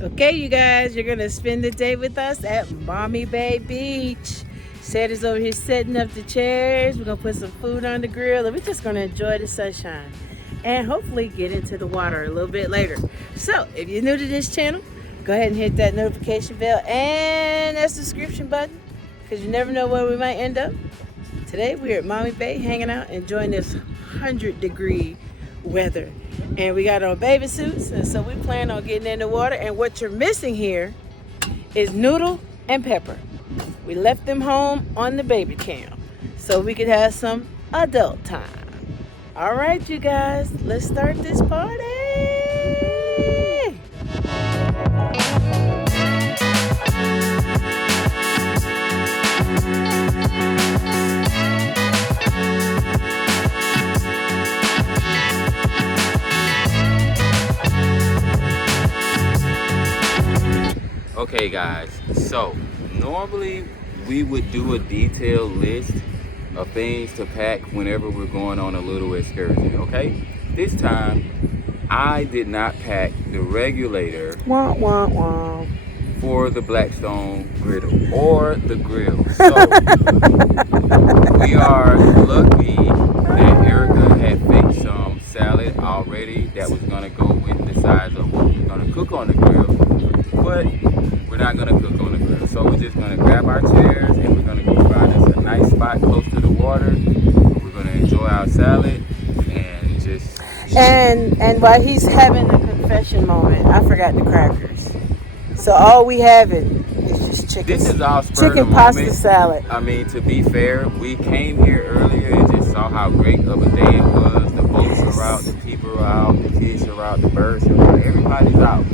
Okay, you guys, you're gonna spend the day with us at Maumee Bay Beach. Seth is over here setting up the chairs. We're gonna put some food on the grill, and we're just gonna enjoy the sunshine and hopefully get into the water a little bit later. So, if you're new to this channel, go ahead and hit that notification bell and that subscription button, because you never know where we might end up. Today, we're at Maumee Bay hanging out, enjoying this 100-degree weather. And we got on bathing suits, and so we plan on getting in the water. And what you're missing here is Noodle and Pepper. We left them home on the baby cam so we could have some adult time. All right, you guys, let's start this party. Okay guys, so normally we would do a detailed list of things to pack whenever we're going on a little excursion, okay? This time, I did not pack the regulator for the Blackstone griddle or the grill. So, we are lucky that Erica had fixed some salad already that was gonna go with the size of what we're gonna cook on the grill. But we're not gonna cook on the grill, so we're just gonna grab our chairs and we're gonna go find us a nice spot close to the water. We're gonna enjoy our salad and just. And while he's having a confession moment, I forgot the crackers. So all we having is just chicken. This is our spur chicken of the pasta moment. salad. I mean, to be fair, we came here earlier and just saw how great of a day it was. The boats are out, the people are out, the kids are out, the birds are out, everybody's out.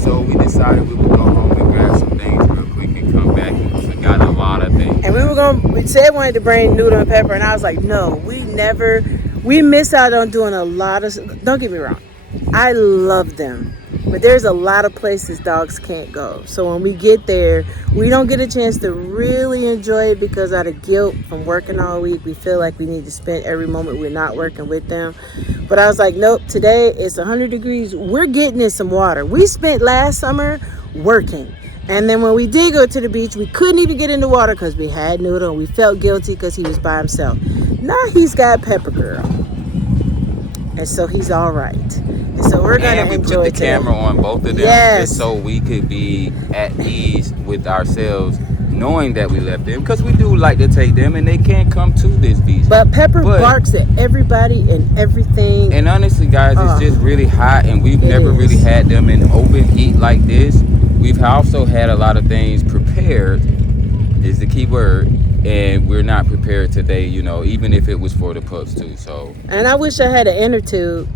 So we decided we would go home and grab some things real quick and come back, and we forgot a lot of things. And we said we wanted to bring Noodle and Pepper, and I was like, no, we miss out on doing a lot of, don't get me wrong, I love them. But there's a lot of places dogs can't go. So when we get there, we don't get a chance to really enjoy it because out of guilt from working all week, we feel like we need to spend every moment we're not working with them. But I was like, nope, today it's 100 degrees. We're getting in some water. We spent last summer working. And then when we did go to the beach, we couldn't even get in the water because we had Noodle and we felt guilty because he was by himself. Now he's got Pepper Girl. And so he's all right. And so we're going to enjoy it. And we put the camera on both of them just so we could be at ease with ourselves, knowing that we left them, because we do like to take them and they can't come to this beach. But Pepper barks at everybody and everything. And honestly, guys, it's just really hot, and we've never really had them in open heat like this. We've also had a lot of things prepared, is the key word, and we're not prepared today, you know, even if it was for the pups too. So. And I wish I had an inner tube,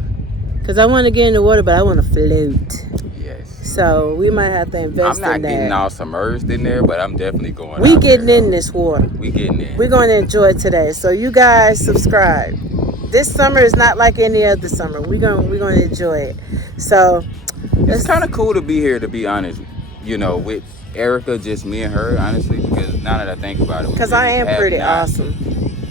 because I want to get in the water, but I want to float. Yes. So we might have to invest in that. I'm not getting all submerged in there, but I'm definitely going. We getting in this water. We getting in. We're going to enjoy it today. So you guys subscribe. This summer is not like any other summer. We're going to enjoy it. So it's kind of cool to be here, to be honest. You know, with Erica, just me and her, honestly, because now that I think about it, because I am pretty awesome.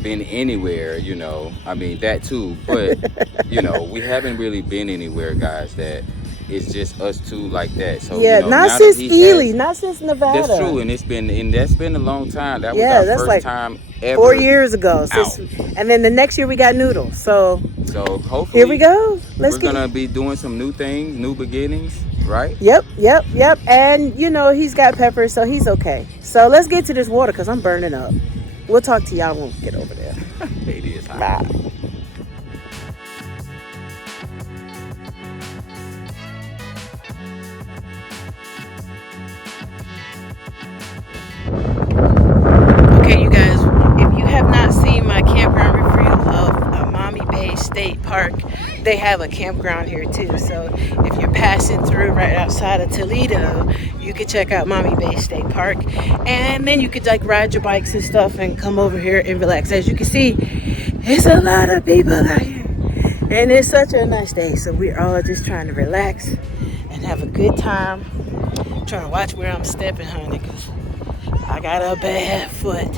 Been anywhere, you know, I mean that too, but you know, we haven't really been anywhere, guys, that it's just us two like that. So yeah, you know, not since Ely, not since Nevada. That's true, and that's been a long time. That was our first like time ever. 4 years ago. And then the next year we got Noodle. So hopefully here we go. We're gonna be doing some new things, new beginnings, right? Yep. And you know, he's got Pepper, so he's okay. So let's get to this water because I'm burning up. We'll talk to y'all when we get over there. It is hot. Bye. Okay, you guys, if you have not seen my campground review of Maumee Bay State Park, they have a campground here too. So if you're passing through right outside of Toledo, you can check out Maumee Bay State Park, and then you could like ride your bikes and stuff and come over here and relax. As you can see, there's a lot of people out here, and it's such a nice day. So we're all just trying to relax and have a good time. I'm trying to watch where I'm stepping, honey, because I got a bad foot,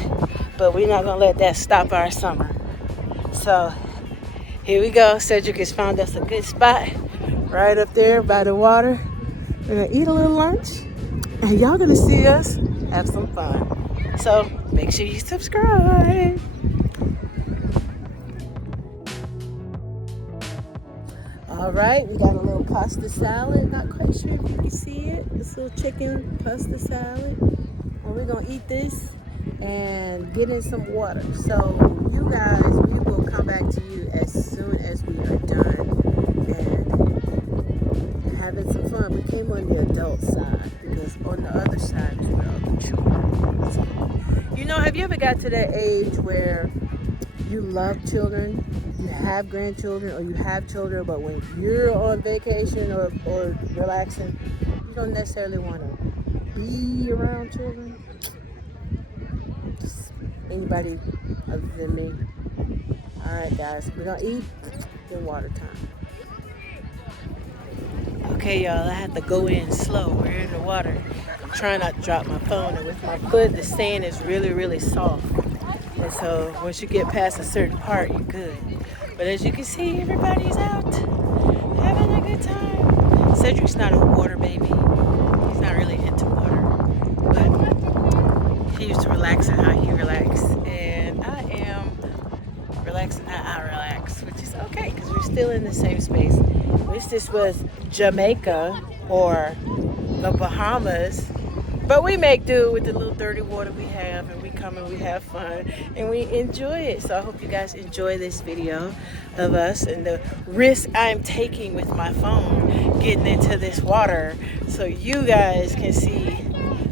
but we're not gonna let that stop our summer. So here we go. Cedric has found us a good spot right up there by the water. We're gonna eat a little lunch, and y'all gonna see us have some fun. So make sure you subscribe. All right, we got a little pasta salad. Not quite sure if you can see it. It's a little chicken pasta salad. And we're gonna eat this and get in some water. So you guys, we will come back to you as soon as we are done and having some fun. We came on the adult side because on the other side is where all the children are. So, you know, have you ever got to that age where you love children, you have grandchildren, or you have children, but when you're on vacation or relaxing, you don't necessarily want to be around children? Just anybody other than me? All right, guys, we're gonna eat, then water time. Okay, y'all, I have to go in slow. We're in the water. I'm trying not to drop my phone, and with my foot, the sand is really, really soft. And so once you get past a certain part, you're good. But as you can see, everybody's out having a good time. Cedric's not a water baby. He's not really into water. But he used to relax and how he relaxes. And I am relaxing how I relax, which is okay because we're still in the same space. Wish this was Jamaica or the Bahamas. But we make do with the little dirty water we have, and we come and we have fun and we enjoy it. So I hope you guys enjoy this video of us and the risk I'm taking with my phone getting into this water so you guys can see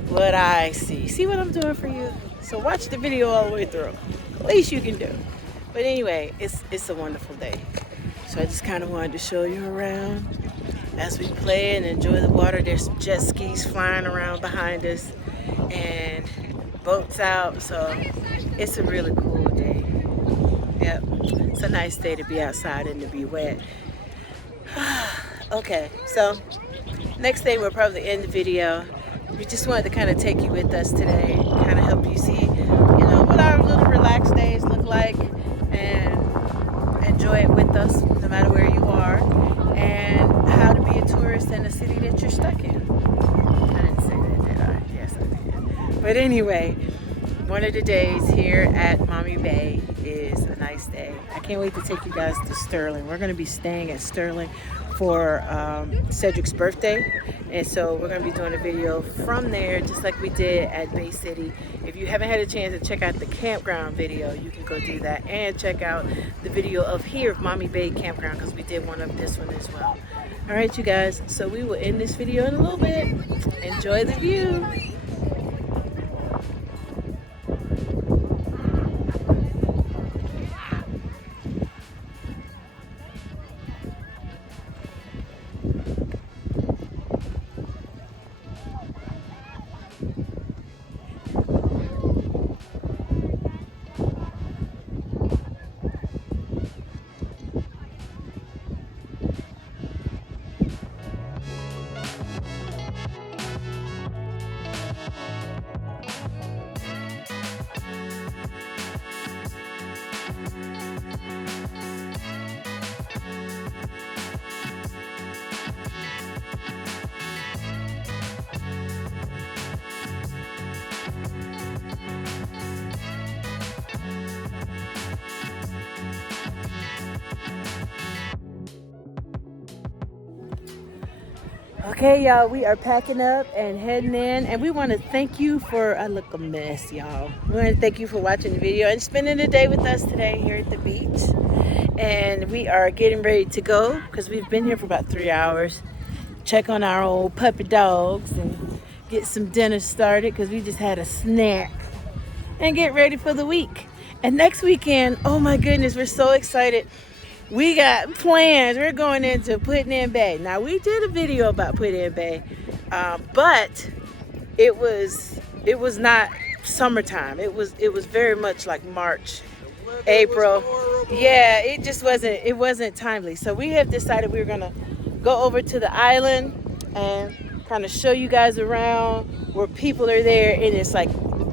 what I see. See what I'm doing for you? So watch the video all the way through. The least you can do. But anyway, it's a wonderful day. So I just kind of wanted to show you around as we play and enjoy the water. There's some jet skis flying around behind us and boats out, so it's a really cool day. Yep, it's a nice day to be outside and to be wet. Okay, so next thing we'll probably end the video. We just wanted to kind of take you with us today, kind of help you see, what our little relaxed days look like and enjoy it with us no matter where you are, and how to be a tourist in a city that you're stuck in. I didn't say that, did I? Yes, I did. But anyway, one of the days here at Maumee Bay is a nice day. I can't wait to take you guys to Sterling. We're going to be staying at Sterling for Cedric's birthday, and so we're going to be doing a video from there just like we did at Bay City. If you haven't had a chance to check out the campground video, you can go do that, and check out the video of here of Maumee Bay campground because we did one of this one as well. All right, you guys, so we will end this video in a little bit. Enjoy the view. Okay, y'all, we are packing up and heading in, and we want to thank you for, I look a mess, y'all. We want to thank you for watching the video and spending the day with us today here at the beach. And we are getting ready to go because we've been here for about 3 hours. Check on our old puppy dogs and get some dinner started because we just had a snack. And get ready for the week. And next weekend, oh my goodness, we're so excited. We got plans. We're going into Put in Bay. Now, we did a video about Put in Bay, but it was not summertime. It was very much like March, April. Yeah, it wasn't timely. So we have decided we were gonna go over to the island and kind of show you guys around where people are there, and it's like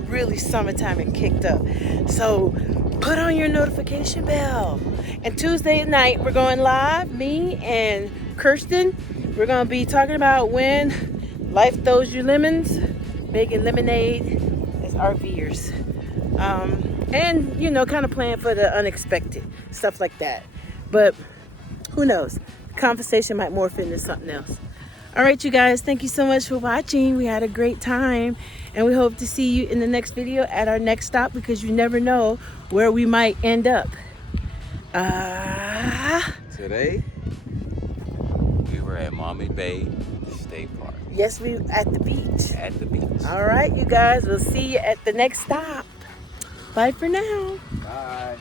really summertime and kicked up. So put on your notification bell. And Tuesday night, we're going live, me and Kirsten. We're going to be talking about when life throws you lemons, making lemonade as RVers. And, you know, kind of plan for the unexpected, stuff like that. But who knows? The conversation might morph into something else. All right, you guys, thank you so much for watching. We had a great time, and we hope to see you in the next video at our next stop, because you never know where we might end up. Today, we were at Maumee Bay State Park. Yes, we at the beach. At the beach. All right, you guys, we'll see you at the next stop. Bye for now. Bye.